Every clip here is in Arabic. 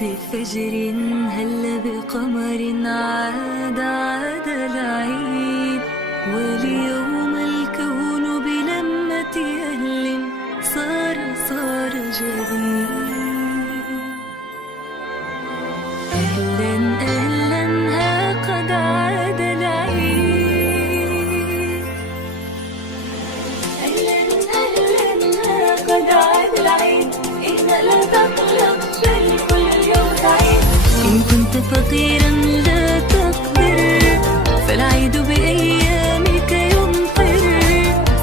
بفجر هل بقمر عاد العيد، واليوم الكون بلمة أهل صار جديد. أهلا أهلا ها قد عاد العيد، أهلا أهلا ها قد عاد العيد. إن لا تقلق فالكل اليوم سعيد. إن كنت فقيرا لا تقدر فالعيد بأيامك يمطر،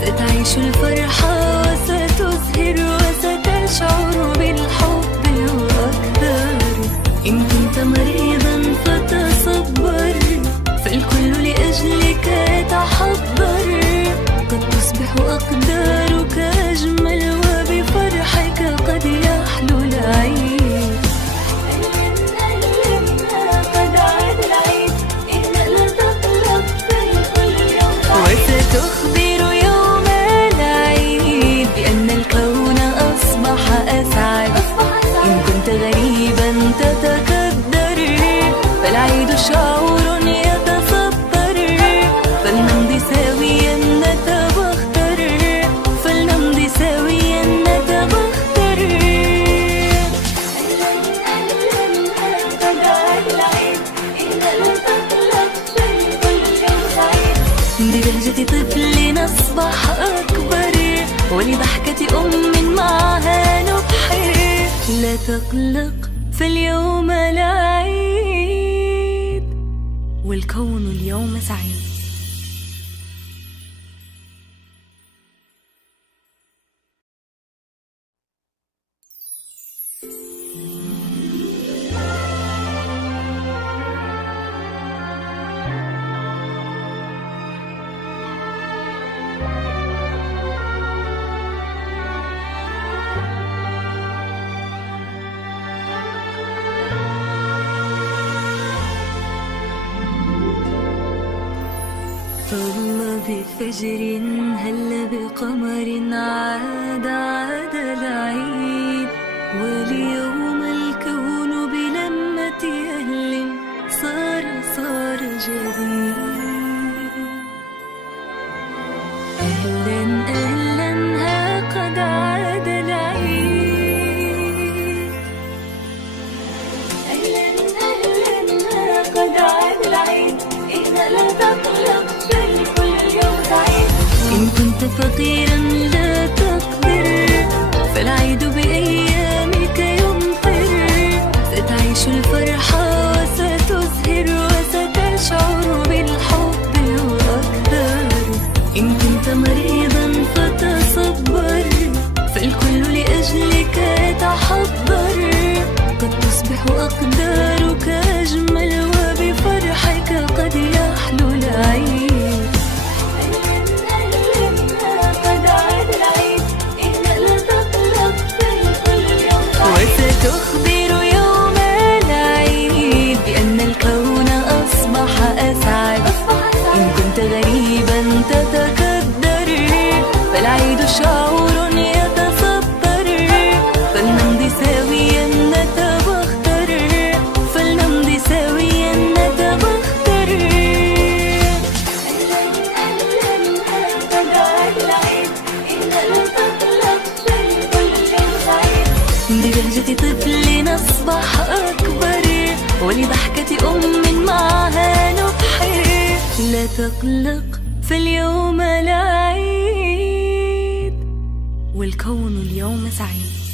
ستعيش الفرحة وستزهر وستشعر بالحب وأكثر. إن كنت مريضا فتصبر فالكل لأجلك يتحضر، قد تصبح أقدارك أجمل وبفرحك قد يحلو العيد. قد عاد العيد، إن لا تقلق فالكل اليوم سعيد. وستخبر يوم العيد بأن الكون أصبح أسعد. إن كنت غريبا تتكدر فالعيد شعور يتصدر، فلنمضي سويا نتبختر، فلنمضي سويا نتبختر. قد عاد العيد، إن لا تقلق فالكل اليوم سعيد. ببهجة طفل نصبح أكبر، ولضحكة أم معها نبحر. لا تقلق فاليوم العيد، والكون اليوم سعيد. طل بفجر هل بقمر عاد العيد، واليوم الكون بلمة أهل صار جديد. أهلا أهلا ها قد عاد العيد، أهلا أهلا ها قد عاد العيد. إن لا تقلق فالكل اليوم سعيد. إن كنت فقيرا لا تقدر فالعيد بأيامك يمطر، ستعيش الفرحة وستزهر وستشعر بالحب وأكثر. إن كنت مريضا فتصبر فالكل لأجلك يتحضر، قد تصبح أقدارك أجمل وبفرحك قد يحلو العيد. قد عاد العيد، إن لا تقلق فالكل اليوم سعيد. وستخبر يوم العيد بأن الكون أصبح أسعد. إن كنت غريبا تتكدر فالعيد شعور يتصدر، فلنمضي سويا نتبختر، فلنمضي سويا نتبختر. قد عاد العيد، إن لا تقلق فالكل اليوم سعيد. ببهجة طفل نصبح أكبر، ولضحكة أم معها نبحر. لا تقلق فاليوم العيد، والكون اليوم سعيد.